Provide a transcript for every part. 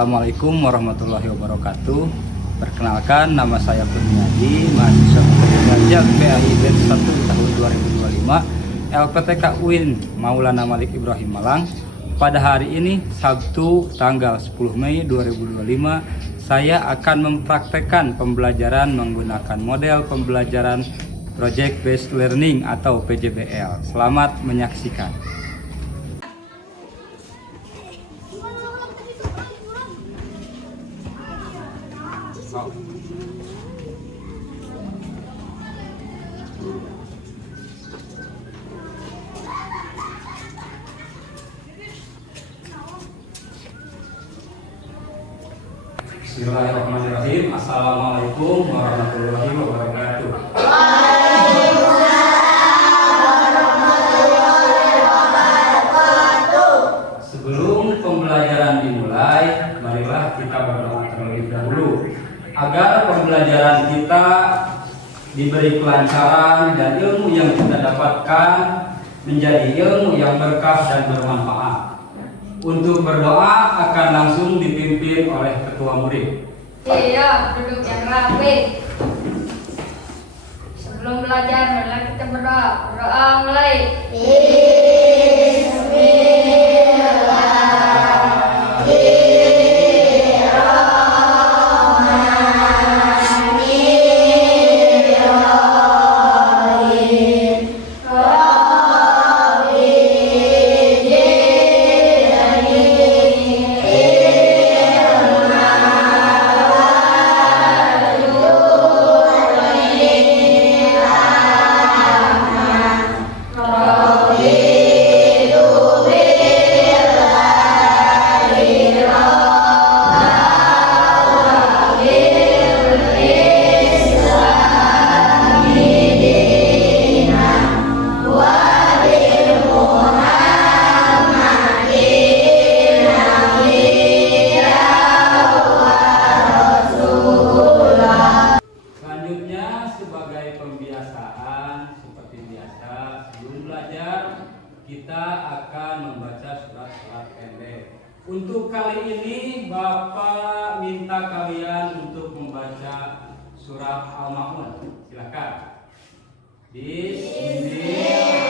Assalamualaikum warahmatullahi wabarakatuh. Perkenalkan, nama saya Kurniadi, mahasiswa pengajar PAI Batch 1 tahun 2025 LPTK UIN Maulana Malik Ibrahim Malang. Pada hari ini, Sabtu tanggal 10 Mei 2025, saya akan mempraktekkan pembelajaran menggunakan model pembelajaran Project Based Learning atau PJBL. Selamat menyaksikan. Bismillahirrahmanirrahim. Assalamualaikum warahmatullahi wabarakatuh. Sebelum pembelajaran dimulai, marilah kita berdoa terlebih dahulu agar pembelajaran kita diberi kelancaran dan ilmu yang kita dapatkan menjadi ilmu yang berkah dan bermanfaat. Untuk berdoa akan langsung dipimpin oleh ketua murid. Iya, duduk yang rapi. Sebelum belajar, marilah kita berdoa. Berdoa mulai. Kita akan membaca surat-surat pendek. Untuk kali ini Bapak minta kalian untuk membaca surat Al-Ma'un. Silakan. Bismillahirrahmanirrahim.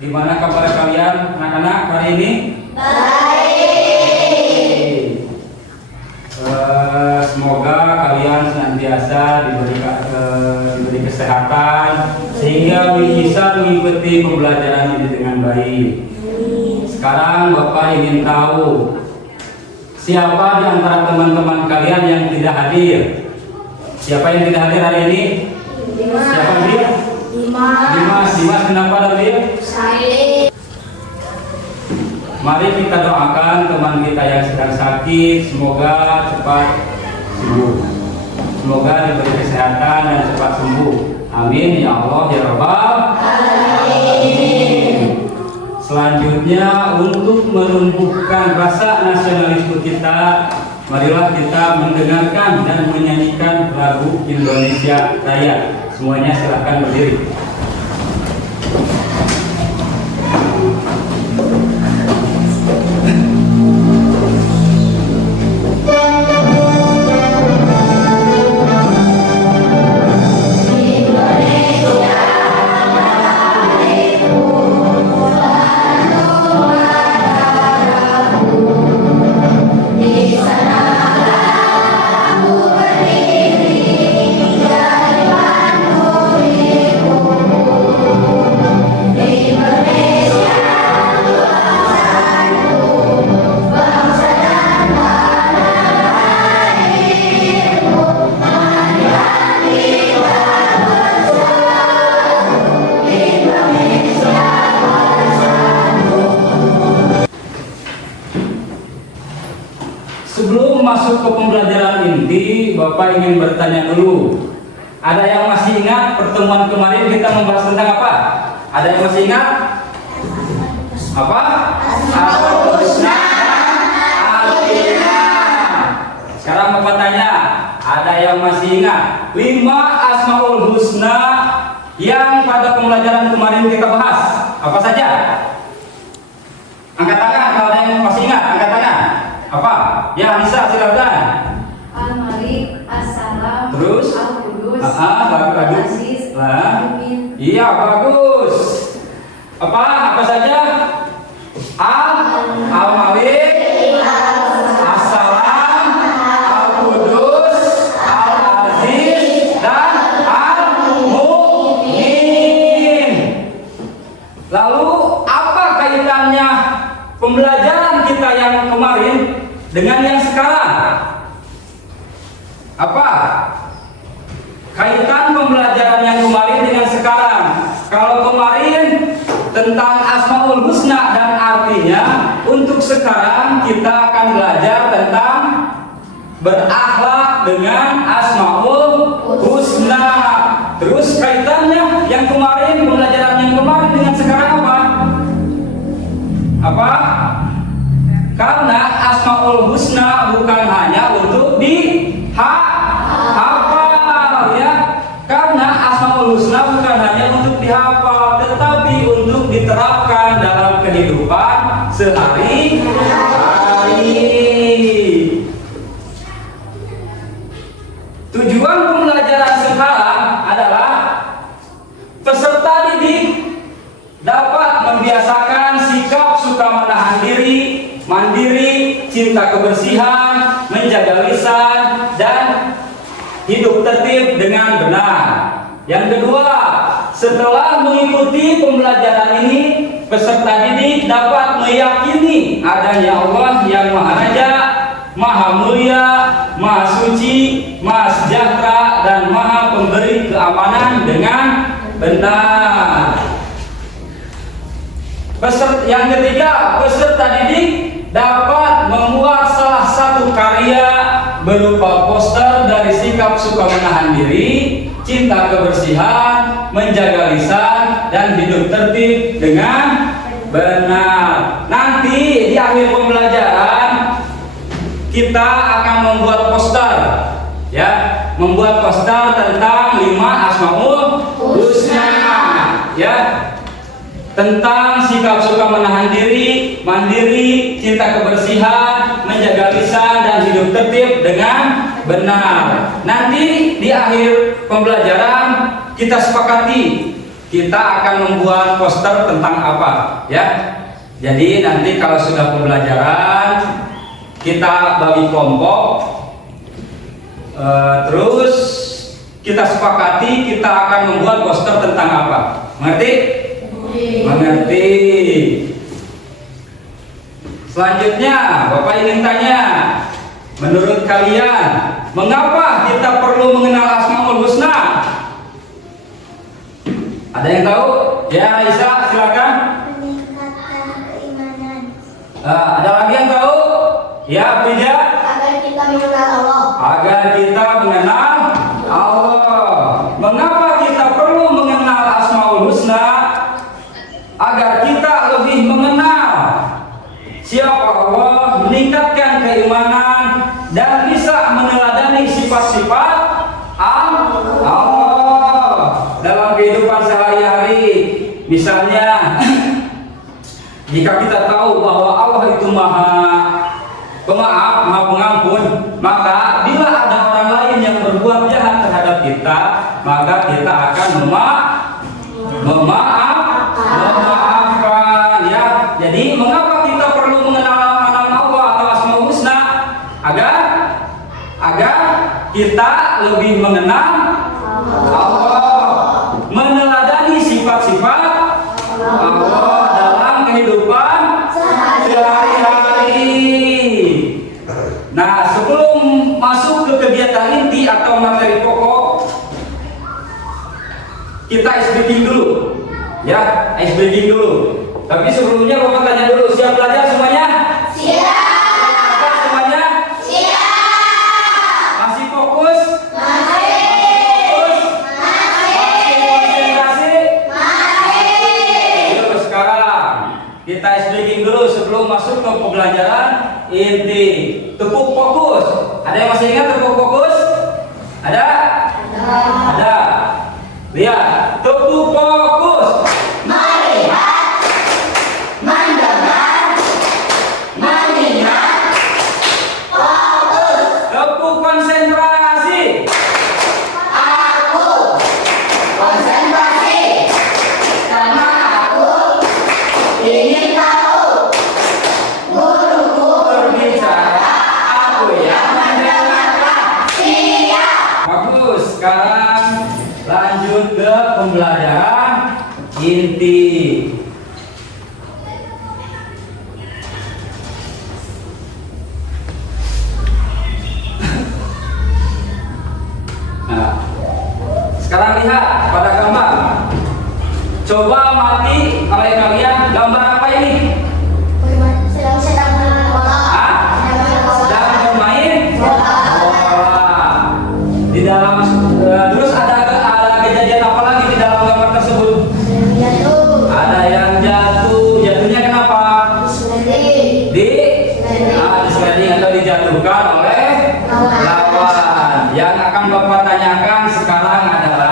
Gimana kabar kalian anak-anak hari ini? Baik. Semoga kalian senantiasa diberi kesehatan sehingga bisa mengikuti pembelajaran ini dengan baik. Sekarang Bapak ingin tahu siapa di antara teman-teman kalian yang tidak hadir? Siapa yang tidak hadir hari ini? Siapa dia? Dimas, kenapa hadir? Mari kita doakan teman kita yang sedang sakit, semoga cepat sembuh. Semoga diberi kesehatan dan cepat sembuh. Amin ya Allah ya Rabbal Alamin. Selanjutnya, untuk menumbuhkan rasa nasionalisme kita, marilah kita mendengarkan dan menyanyikan lagu Indonesia Raya. Semuanya silakan berdiri. inti, Bapak ingin bertanya dulu. Ada yang masih ingat pertemuan kemarin kita membahas tentang apa? Ada yang masih ingat? Apa? Asmaul Husna artinya. Sekarang Bapak tanya, ada yang masih ingat 5 Asmaul Husna yang pada pembelajaran kemarin kita bahas? Apa saja? Angkat tangan kalau ada yang masih ingat, angkat tangan. Apa? Ya, Nisa silakan. Al-Malik, As-Salam, Terus? Al-Qudus, Bagus. Al-Aziz, Al-Mu'min. Iya, bagus. Apa saja? Al-Malik, As-Salam, Al-Qudus, Al-Aziz, dan Al-Mu'min. Lalu apa kaitannya pembelajaran kita yang kemarin dengan yang sekarang? Apa kaitan pembelajaran yang kemarin dengan sekarang? Kalau kemarin tentang Asmaul Husna dan artinya, untuk sekarang kita akan belajar tentang berakhlak dengan Asmaul Husna. Terus kaitannya yang kemarin, pembelajaran yang kemarin dengan sekarang apa? Apa? Karena Asmaul Husna bukan hanya untuk dihafal, ya. Karena Asmaul Husna bukan hanya untuk dihafal, tetapi untuk diterapkan dalam kehidupan sehari-hari. Tujuan pembelajaran sekarang adalah peserta didik dapat membiasakan sikap suka menahan diri, mandiri, cinta kebersihan, menjaga lisan, dan hidup tertib dengan benar. Yang kedua, setelah mengikuti pembelajaran ini, peserta didik dapat meyakini adanya Allah yang Maha Raja, Maha Mulia, Maha Suci, Maha Sejahtera, dan Maha Pemberi keamanan dengan benar. Yang ketiga, peserta didik dapat membuat salah satu karya berupa poster dari sikap suka menahan diri, cinta kebersihan, menjaga lisan, dan hidup tertib dengan benar. Nanti di akhir pembelajaran kita akan membuat poster, ya, membuat poster tentang 5 Asmaul Husna, ya, tentang sikap suka menahan diri, mandiri, cinta kebersihan, menjaga lisan, dan hidup tertib dengan benar. Nanti di akhir pembelajaran kita sepakati kita akan membuat poster tentang apa, ya. Jadi nanti kalau sudah pembelajaran kita bagi kelompok, terus kita sepakati kita akan membuat poster tentang apa. Mengerti? Mengerti. Selanjutnya Bapak ingin tanya, menurut kalian mengapa kita perlu mengenal Asmaul Husna? Ada yang tahu? Ya, Aisyah silakan. Meningkatkan keimanan. Ada lagi yang tahu? Ya, Frida. Agar kita mengenal Allah. Agar kita mengenal Allah. Mengapa kita perlu mengenal Asmaul Husna? Agar kita lebih mengenal siapa Allah, meningkatkan keimanan, dan bisa meneladani sifat-sifat Allah dalam kehidupan sehari-hari. Misalnya, jika kita tahu bahwa Allah itu Maha Pemaaf, Maha Pengampun, maka bila ada orang lain yang berbuat jahat terhadap kita, maka kita akan memaafkan, ya. Jadi mengapa kita perlu mengenal nama Allah atau Asmaul Husna? Agar kita lebih mengenal Allah, meneladani sifat-sifat Allah dalam kehidupan sehari-hari. Nah, sebelum masuk ke kegiatan inti atau materi pokok, kita ice breaking dulu, ya, ice breaking dulu. Tapi sebelumnya Bapak tanya dulu, siap belajar semuanya? Siap. Semuanya? Siap. Masih tepuk fokus? Ada? Ada. Lihat, tepuk fokus. Melihat, mendengar, mengingat, fokus. Tepuk konsentrasi. Aku konsentrasi karena aku ingin tahu. Guruku Berbicara, aku yang mendengarkan. Siap. bagus. Sekarang lanjut ke pembelajaran inti. Nah, sekarang lihat pada gambar. Coba mati oleh kalian, gambar apa ini? Sedang main bola. Hah? Sedang bermain bola. Di dalam terus ada kejadian apa lagi di dalam gambar tersebut? Ada yang jatuh. Jatuhnya kenapa? Di sliding atau dijatuhkan oleh lawan. Yang akan Bapak tanyakan sekarang adalah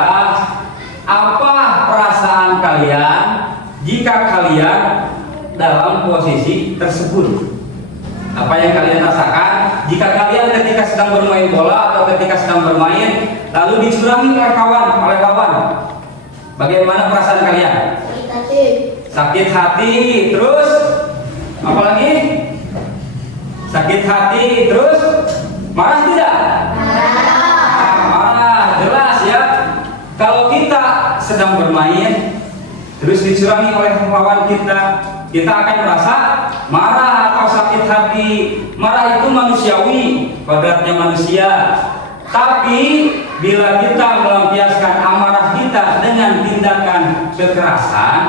apa perasaan kalian jika kalian dalam posisi tersebut? Apa yang kalian rasakan jika kalian ketika sedang bermain bola atau ketika sedang bermain lalu dicurangi oleh lawan? Bagaimana perasaan kalian? Sakit hati, terus apa lagi? Sakit hati, terus marah tidak? Marah, jelas ya. Kalau kita sedang bermain terus dicurangi oleh lawan kita akan merasa marah atau sakit hati. Marah itu manusiawi, kodratnya manusia. Tapi bila kita melampiaskan amarah kita dengan tindakan kekerasan,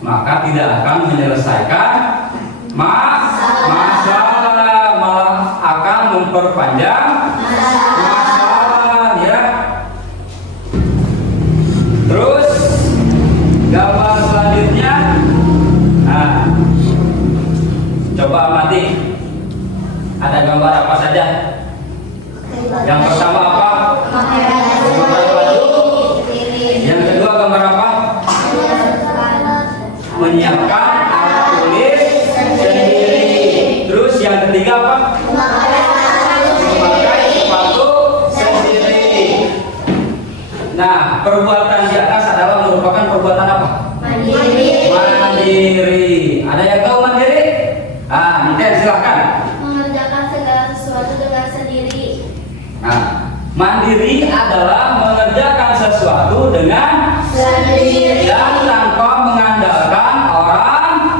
maka tidak akan menyelesaikan masalah, malah akan memperpanjang masalah ya. Terus gambar selanjutnya, nah, coba amati. Ada gambar apa saja? Yang pertama apa? Gambar baju. Yang kedua gambar apa? Menyiapkan alat tulis sendiri. Terus yang ketiga apa? Memakai sepatu sendiri. Nah, perbuatan di atas adalah merupakan perbuatan apa? Mandiri. Ada yang tahu mandiri? Ah, Niten silahkan. Mengerjakan segala sesuatu dengan sendiri. Nah, mandiri adalah mengerjakan sesuatu dengan Sendiri. dan tanpa mengandalkan orang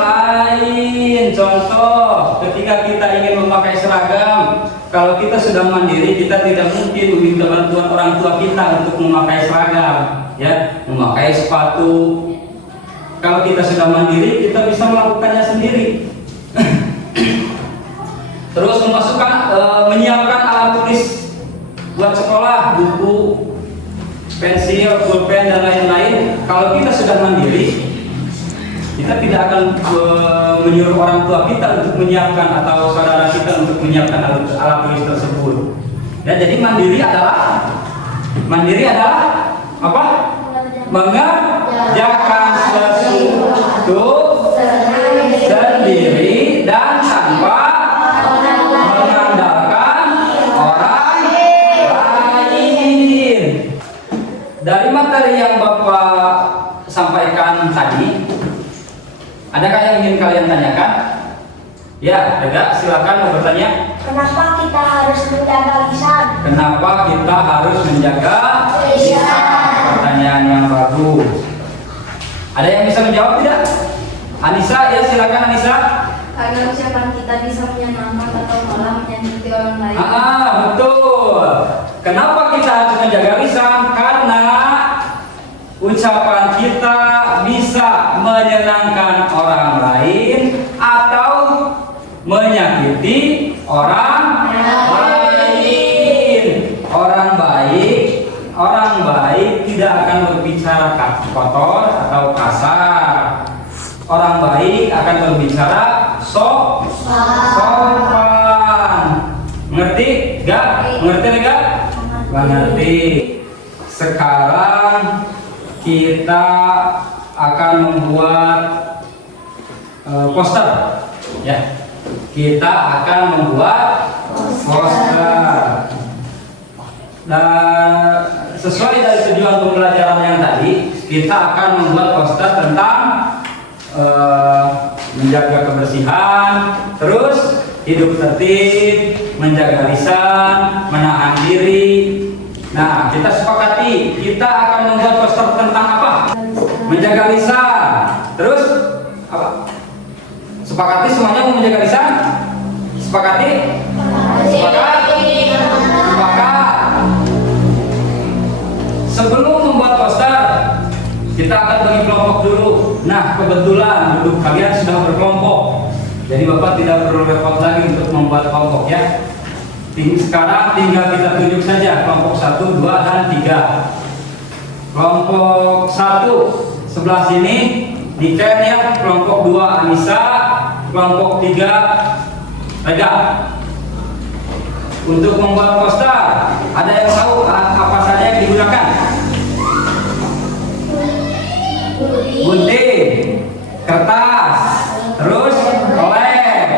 lain. Contoh, ketika kita ingin memakai seragam, kalau kita sudah mandiri, kita tidak mungkin meminta bantuan orang tua kita untuk memakai seragam, ya, memakai sepatu. Kalau kita sudah mandiri, kita bisa melakukannya sendiri. Terus menyiapkan alat tulis buat sekolah, buku, pensil, pulpen dan lain-lain. Kalau kita sudah mandiri, kita tidak akan menyuruh orang tua kita untuk menyiapkan atau saudara kita untuk menyiapkan alat tulis tersebut. Ya, jadi mandiri adalah apa? Mengerjakan sesuatu sendiri dan tanpa mengandalkan orang lain. Dari materi yang Bapak sampaikan tadi, adakah yang ingin kalian tanyakan? Ya, ada. Silakan mau bertanya. Kenapa kita harus menjaga lisan? Kenapa kita harus menjaga lisan? Pertanyaan yang bagus. Ada yang bisa menjawab tidak? Anissa, ya silakan Anissa. Agar ucapan kita bisa menyenangkan atau malah menyakiti orang lain. Betul. Kenapa kita harus menjaga lisan? Karena ucapan kita bisa menyenangkan orang lain atau menyakiti orang lain. Orang baik tidak akan berbicara kotor atau kasar. Orang baik akan berbicara sopan. Mengerti? Gak? Mengerti enggak? Mengerti. Sekarang kita akan membuat poster, ya. Kita akan membuat poster. Nah, sesuai dari tujuan pembelajaran yang tadi, kita akan membuat poster tentang menjaga kebersihan, terus hidup tertib, menjaga lisan, menahan diri. Nah, kita sepakati kita akan membuat poster tentang apa? Menjaga lisan. Terus apa? Sepakati semuanya mau menjaga lisan? Sepakati? Sepakat? Sepakat. Sebelum membuat poster, kita akan bagi kelompok dulu. Nah, kebetulan duduk kalian sudah berkelompok. Jadi Bapak tidak perlu repot lagi untuk membuat kelompok, ya. Sekarang tinggal kita tunjuk saja kelompok 1, 2, dan 3. Kelompok 1 sebelah sini Niken, ya. Kelompok 2 Anissa, kelompok 3 Rega. Untuk membuat poster, ada yang tahu apa saja yang digunakan? Gunting, kertas, terus lem,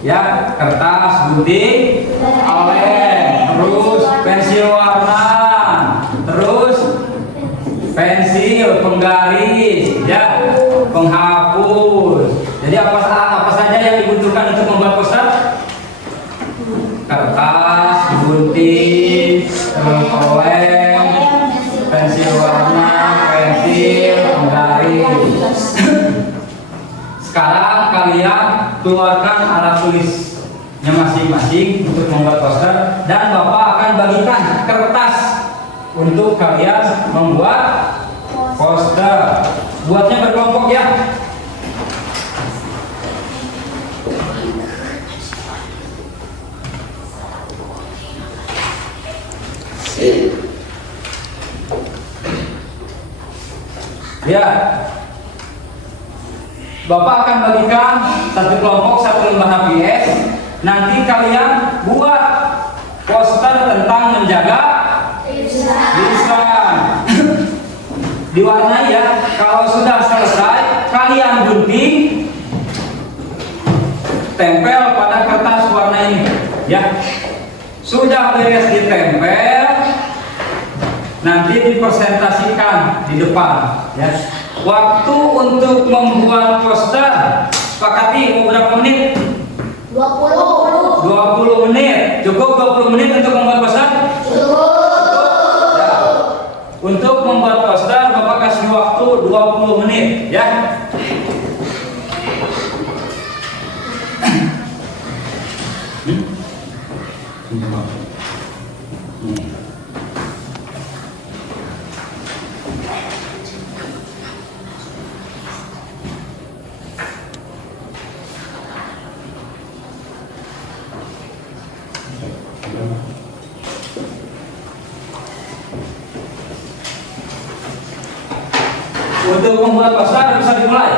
ya, kertas, gunting, lem, terus pensil warna, terus pensil penggaris, ya, penghapus. Jadi apa saja yang dibutuhkan untuk membuat poster? Kertas, gunting, lem, pensil warna, pensil penggaris. Sekarang kalian keluarkan alat tulisnya masing-masing untuk membuat poster, dan Bapak akan bagikan kertas untuk kalian membuat poster. Buatnya berkelompok, ya. Ya, Bapak akan bagikan satu kelompok, satu lembar HPS. Nanti kalian buat poster tentang menjaga lisan. Diwarnai, ya. Kalau sudah selesai, kalian gunting, tempel pada kertas warna ini, ya. Sudah beres ditempel, nanti dipresentasikan di depan, ya. Waktu untuk membuat poster, sepakati mau berapa menit? 20 menit. Cukup 20 menit untuk membuat poster? Cukup. Ya. Untuk membuat poster, Bapak kasih waktu 20 menit, ya. Untuk membuat poster bisa dimulai.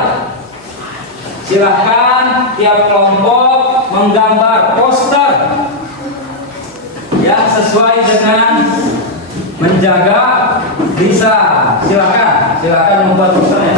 Silahkan tiap kelompok menggambar poster yang sesuai dengan menjaga lisan. Silahkan membuat posternya.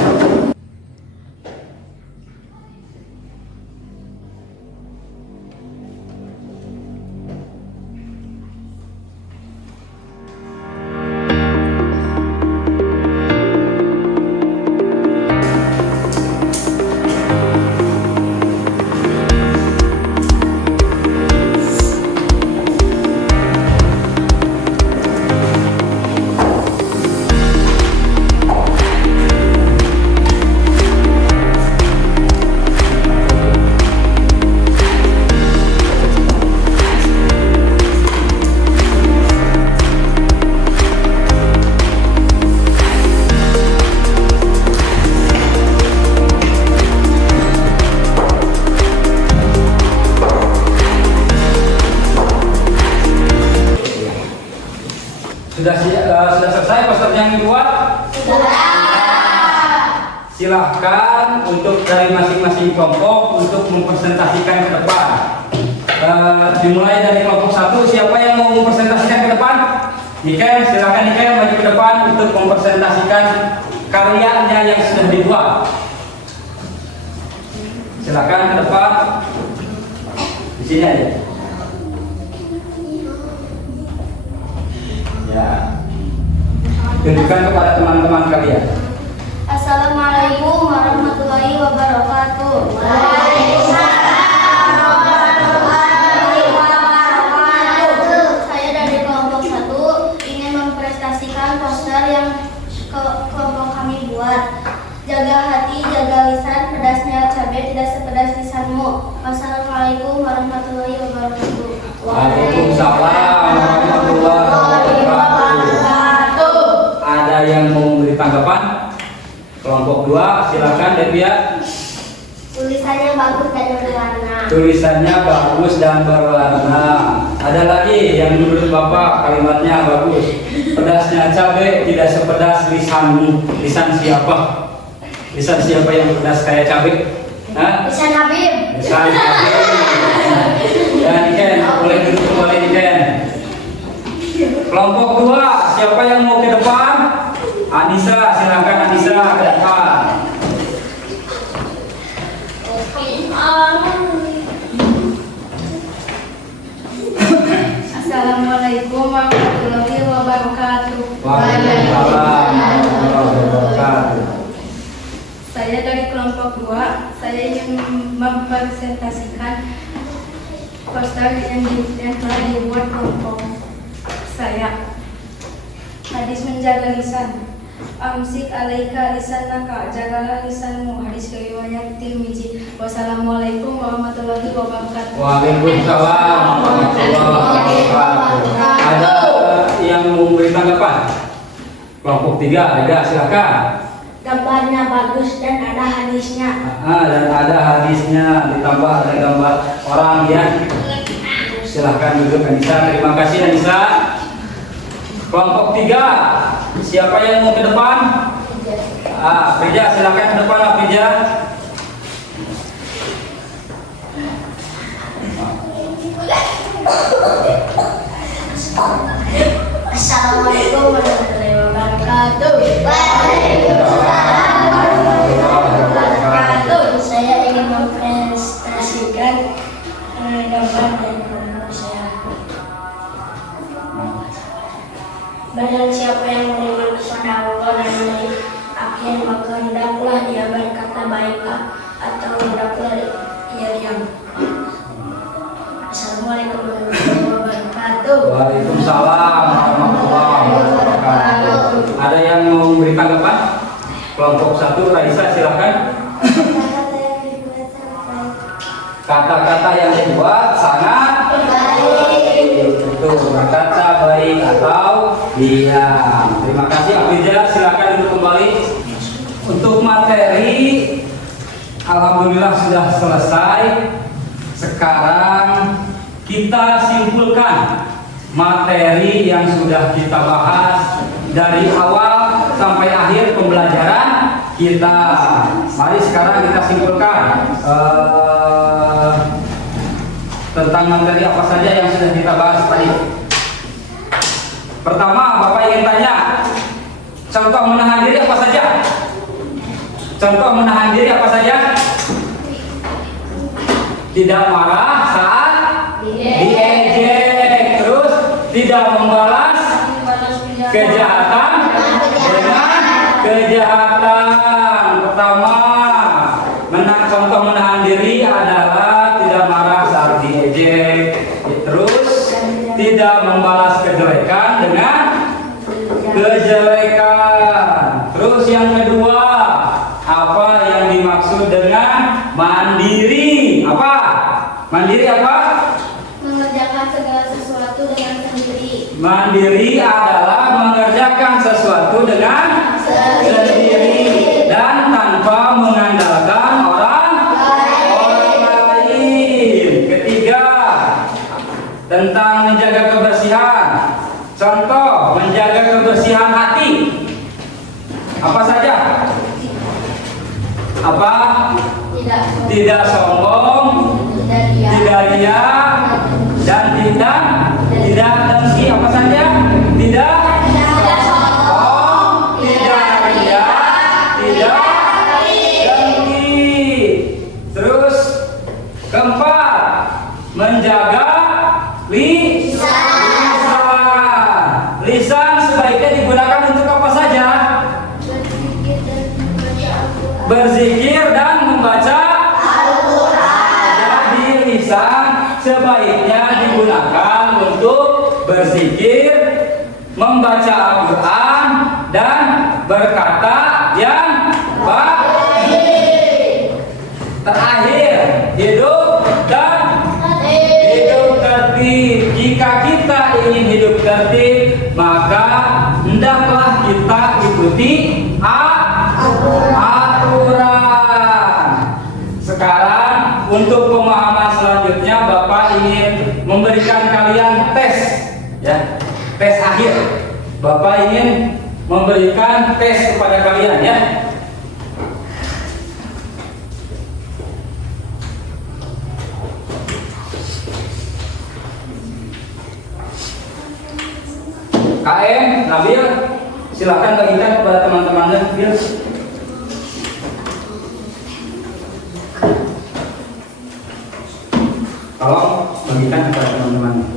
Sudah selesai poster yang dibuat? Silahkan untuk dari masing-masing kelompok untuk mempresentasikan ke depan. Dimulai dari kelompok 1. Siapa yang mau mempresentasikan ke depan? Niken, silakan Niken maju ke depan untuk mempresentasikan karyanya yang sudah dibuat. Silakan ke depan. Di sini aja. Ya. Tunjukkan kepada teman-teman kalian. Assalamualaikum warahmatullahi wabarakatuh. Saya dari kelompok 1 ingin mempresentasikan poster yang kelompok kami buat. Jaga hati, jaga lisan, pedasnya cabai tidak sepedas lisanmu. Wassalamualaikum warahmatullahi wabarakatuh. Waalaikumsalam warahmatullahi wabarakatuh. Ada yang mau memberi tanggapan? Kelompok 2, silakan Devia. Tulisannya bagus dan berwarna. Tulisannya bagus dan berwarna. Ada lagi yang menurut Bapak kalimatnya bagus. Pedasnya cabai tidak sepedas lisanmu. Lisan siapa? Lisan siapa yang pedas kayak cabai? Hah? Lisan Habib. Lisan cabai. Dan Niken, boleh duduk kembali Niken. Kelompok 2, siapa yang mau ke depan? Anissa, silakan Anissa ke depan. Assalamualaikum warahmatullahi wabarakatuh. Waalaikumsalam warahmatullahi wabarakatuh. Saya dari kelompok 2. Saya ingin mempresentasikan poster yang telah dibuat kelompok saya. Hadis menjaga lisan. Amsik alaika lisanaka, jagalah lisanmu. Hadis riwayat Tirmizi. Wassalamualaikum warahmatullahi wabarakatuh. Waalaikumsalam warahmatullahi wabarakatuh. Ada yang mau memberi tanggapan? Kelompok 3, Reda, silakan. Gambarnya bagus dan ada hadisnya. Dan ada hadisnya, ditambah ada gambar orang ya. Silahkan duduk Anissa. Terima kasih Anissa. Kelompok 3, siapa yang mau ke depan? Aprija, silakan ke depan Aprija. Assalamualaikum warahmatullahi wabarakatuh. Saya ingin mempresentasikan gambar dari kelompok saya. Barang siapa yang beriman kepada Allah dan hari akhir, maka hendaklah dia berkata baiklah atau hendaklah ia diam. Assalamualaikum warahmatullahi wabarakatuh. Waalaikumsalam warahmatullahi wabarakatuh. Ada yang mau memberi tanggapan? Kelompok 1, Raisa, silakan. Kata-kata yang dibuat sangat baik. Betul, kata baik atau diam. Terima kasih Aprija, silakan duduk kembali. Untuk materi alhamdulillah sudah selesai. Sekarang kita simpulkan materi yang sudah kita bahas dari awal sampai akhir pembelajaran kita. Mari sekarang kita simpulkan tentang materi apa saja yang sudah kita bahas tadi. Pertama, Bapak ingin tanya, contoh menahan diri apa saja? Contoh menahan diri apa saja? Tidak marah saat diejek, terus tidak membalas kejahatan dengan kejahatan. Pertama, contoh menahan diri adalah tidak marah saat diejek, terus tidak membalas kejelekan dengan kejelekan. Terus yang kedua, apa yang dimaksud dengan mandiri? Apa? Mandiri apa? Mengerjakan segala sesuatu dengan sendiri. Mandiri adalah mengerjakan sesuatu dengan sendiri dan tanpa mengandalkan orang lain. Ketiga, tentang menjaga kebersihan. Contoh, menjaga kebersihan hati. Apa saja? Apa? Tidak sombong, tidak riya, dan tidak dengki. Apa saja? Tidak sombong, tidak riya, tidak dengki. Terus keempat, menjaga lisan sebaiknya digunakan untuk apa saja? Berzikir dan membaca Al-Quran. Jadi lisan sebaiknya digunakan untuk berzikir, membaca Al-Quran, dan berkata yang baik. Terakhir, hidup tertib. Jika kita ingin hidup tertib, maka hendaklah kita ikuti aturan. Sekarang untuk pemahaman selanjutnya, Bapak ingin memberikan kalian tes, ya, tes akhir. Bapak ingin memberikan tes kepada kalian, ya. KM, Nabil, silakan bagikan kepada teman-temannya, Nabil. Tolong bagikan kepada teman-temannya.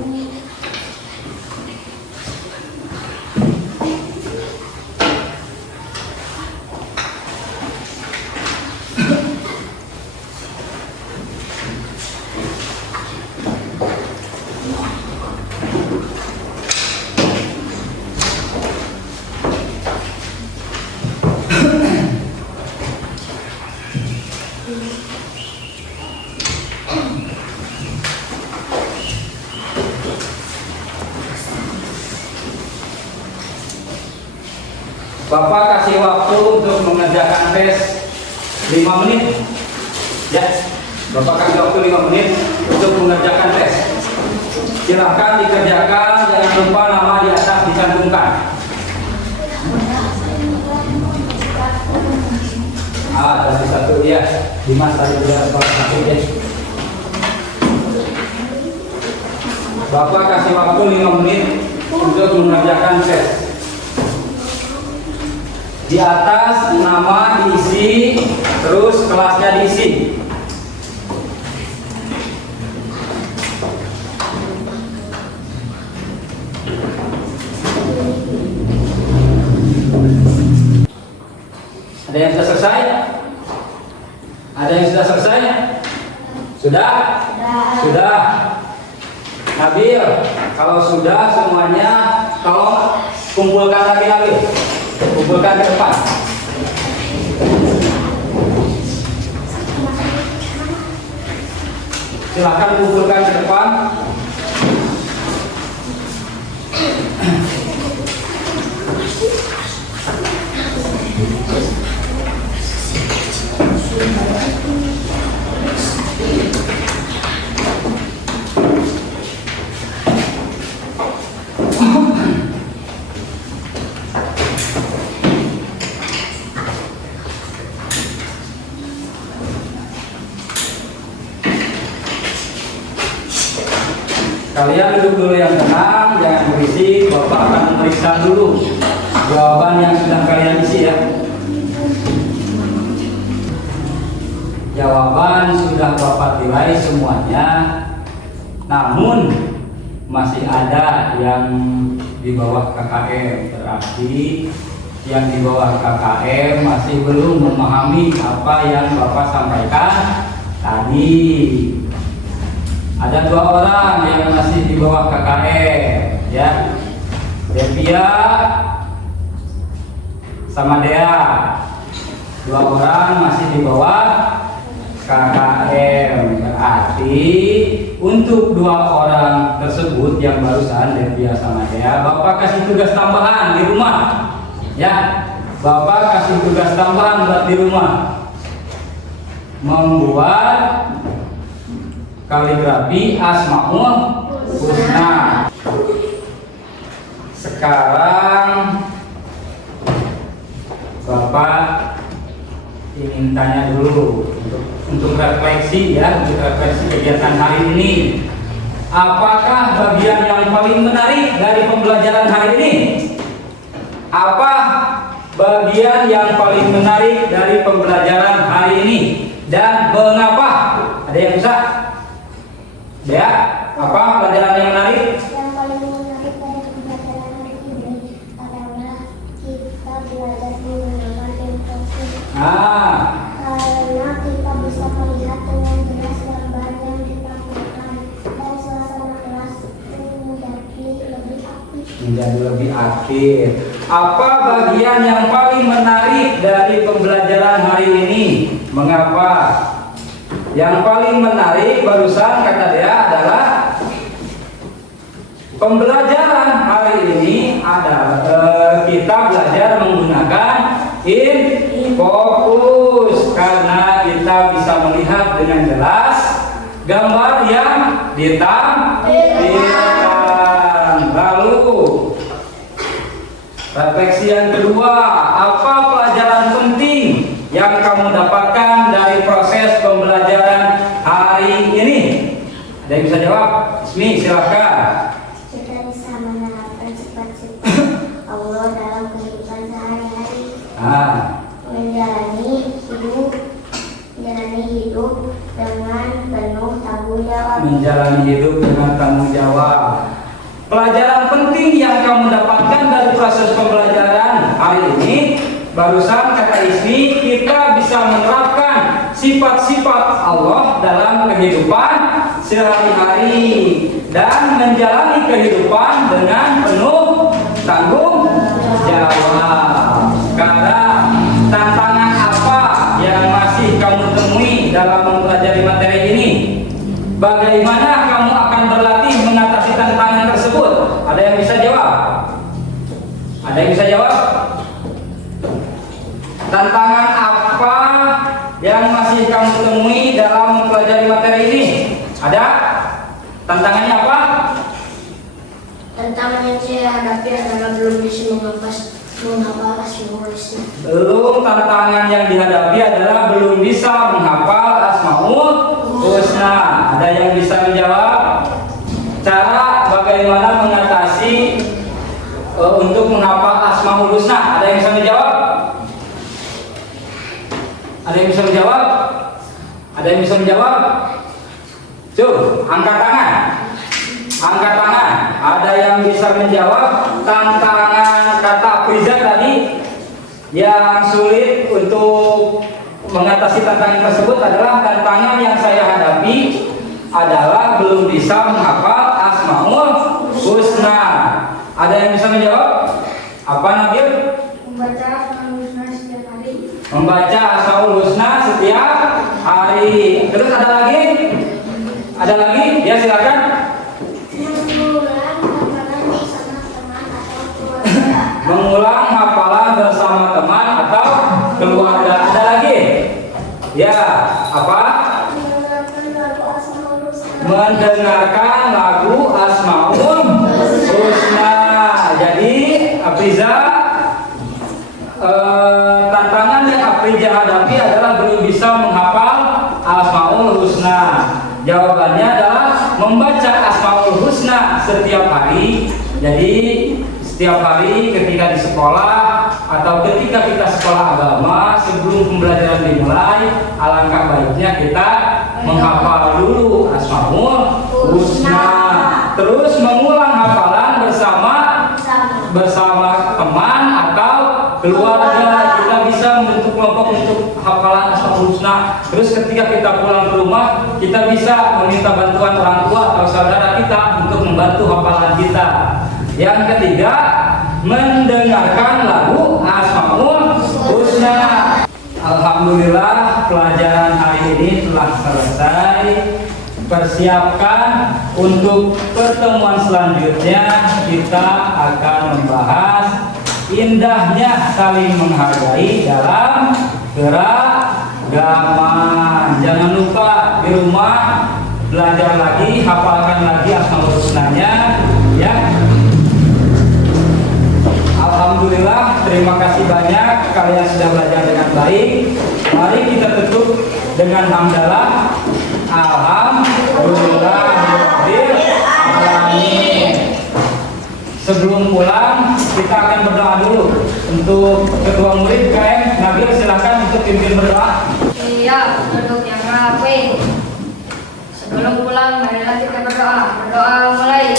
Bapak kasih waktu untuk mengerjakan tes 5 menit. Ya, Bapak kasih waktu 5 menit untuk mengerjakan tes. Silahkan dikerjakan, jangan lupa nama di atas dicantumkan. Tadi satu ya, Dimas tadi sudah satu ya. Bapak kasih waktu 5 menit untuk mengerjakan tes. Di atas nama diisi, terus kelasnya diisi. Ada yang sudah selesai? Ada yang sudah selesai? Sudah? Sudah. Nabil, kalau sudah semuanya, tolong kumpulkan lagi Nabil. Kumpulkan ke depan. Silakan kumpulkan ke depan. Kalian duduk dulu yang tenang, jangan berisik. Bapak akan memeriksa dulu jawaban yang sudah kalian isi ya. Jawaban sudah Bapak nilai semuanya, namun masih ada yang di bawah KKM. Berarti yang di bawah KKM masih belum memahami apa yang Bapak sampaikan tadi. Ada 2 orang yang masih di bawah KKM, ya, Devia sama Dea. 2 orang masih di bawah KKM. Berarti untuk 2 orang tersebut yang barusan Devia sama Dea, Bapak kasih tugas tambahan di rumah, ya. Bapak kasih tugas tambahan buat di rumah, membuat kaligrafi Asmaul Husna. Sekarang Bapak ingin tanya dulu untuk refleksi ya, untuk refleksi kegiatan hari ini. Apakah bagian yang paling menarik dari pembelajaran hari ini? Apa bagian yang paling menarik dari pembelajaran hari ini dan mengapa? Ada yang bisa? Ya, apa pelajaran yang menarik? Yang paling menarik dari pembelajaran hari ini adalah kita belajar menggunakan infografis. Karena kita bisa melihat dengan jelas gambar yang ditampilkan dan suasana kelas menjadi lebih aktif. Apa bagian yang paling menarik dari pembelajaran hari ini? Mengapa? Yang paling menarik barusan kata dia adalah pembelajaran hari ini adalah kita belajar menggunakan fokus karena kita bisa melihat dengan jelas gambar yang ditampilkan. Lalu refleksi yang kedua, apa pelajaran penting yang kamu dapatkan dari proses pembelajaran hari ini? Ada yang bisa jawab? Ismi, silahkan. Kita bisa menerapkan sifat-sifat Allah dalam kehidupan sehari-hari. Menjalani hidup dengan penuh tanggung jawab. Menjalani hidup dengan tanggung jawab. Pelajaran penting yang kamu dapatkan dari proses pembelajaran hari ini, barusan kata Ismi, kita bisa menerapkan sifat-sifat Allah dalam kehidupan sehari-hari dan menjalani kehidupan dengan penuh tanggung jawab. Sekarang, tantangan apa yang masih kamu temui dalam mempelajari materi ini? Bagaimana kamu akan berlatih mengatasi tantangan tersebut? Ada yang bisa jawab? Ada yang bisa jawab? Tantangan apa yang masih kamu temui dalam mempelajari materi ini? Ada? Tantangannya apa? Tantangan yang saya hadapi adalah belum bisa menghafal asmaul-husna. Belum, tantangan yang dihadapi adalah belum bisa menghafal Asmaul Husna. Ada yang bisa menjawab? Cara bagaimana mengatasi untuk menghafal Asmaul Husna? Ada yang bisa menjawab? Ada yang bisa menjawab? Ada yang bisa menjawab? Tuh, angkat tangan. Angkat tangan. Ada yang bisa menjawab tantangan kata Friza tadi yang sulit untuk mengatasi tantangan tersebut adalah tantangan yang saya hadapi adalah belum bisa menghafal Asmaul Husna. Ada yang bisa menjawab? Apa Nabil? Membaca Asmaul Husna setiap hari. Membaca Asmaul Husna setiap hari. Terus ada lagi? Ada lagi? Ya silakan. Mengulang hafalan bersama teman atau keluarga. Ada lagi? Ya, apa? Mendengarkan lagu Asmaul Husna. Jadi, Afriza, tantangan yang Afriza hadapi adalah belum bisa menghafal Asmaul Husna. Jawabannya adalah membaca Asmaul Husna setiap hari. Jadi setiap hari ketika di sekolah atau ketika kita sekolah agama, sebelum pembelajaran dimulai, alangkah baiknya kita menghafal dulu Asmaul Husna. Terus mengulang hafalan bersama teman atau keluarga. Kita bisa membentuk kelompok untuk hafalan Asmaul Husna. Terus ketika kita pulang ke rumah, kita bisa meminta bantuan orang tua atau saudara kita untuk membantu hafalan kita. Yang ketiga, mendengarkan lagu Asmaul Husna. Alhamdulillah, pelajaran hari ini telah selesai. Persiapkan untuk pertemuan selanjutnya, kita akan membahas indahnya saling menghargai dalam keragaman. Jangan lupa di rumah belajar lagi, hafalkan lagi Asmaul Husnanya ya. Alhamdulillah, terima kasih banyak kalian sudah belajar dengan baik. Mari kita tutup dengan hamdalah. Alhamdulillah. Amin. Sebelum pulang, kita akan berdoa dulu. Untuk ketua murid KM Nabil, silakan untuk pimpin berdoa. Iya, duduk yang rapi. Sebelum pulang, marilah kita berdoa. Berdoa mulai.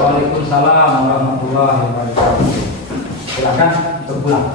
Waalaikumsalam warahmatullahi wabarakatuh. Silakan untuk pulang.